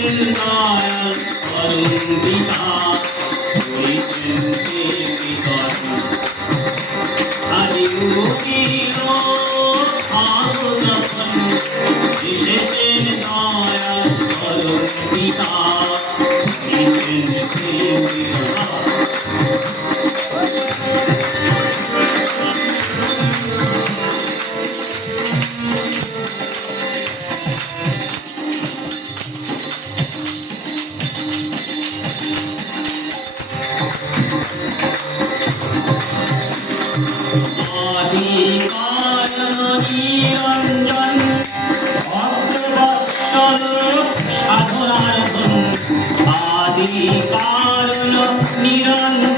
Thank you. Adi Karna Nirantara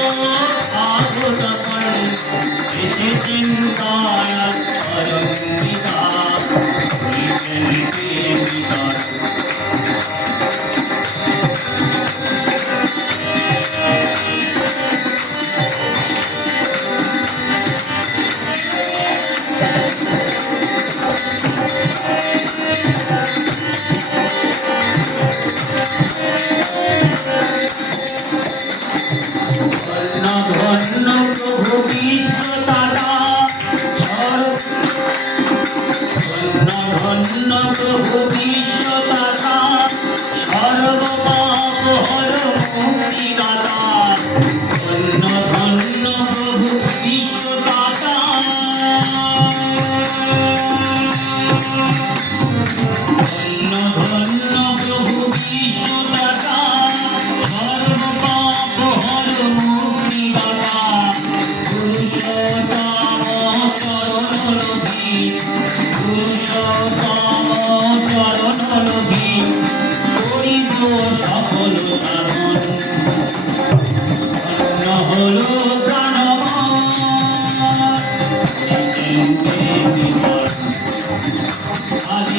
not the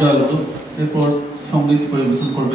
জয়গুরু এরপর সংগীত পরিবেশন করবে।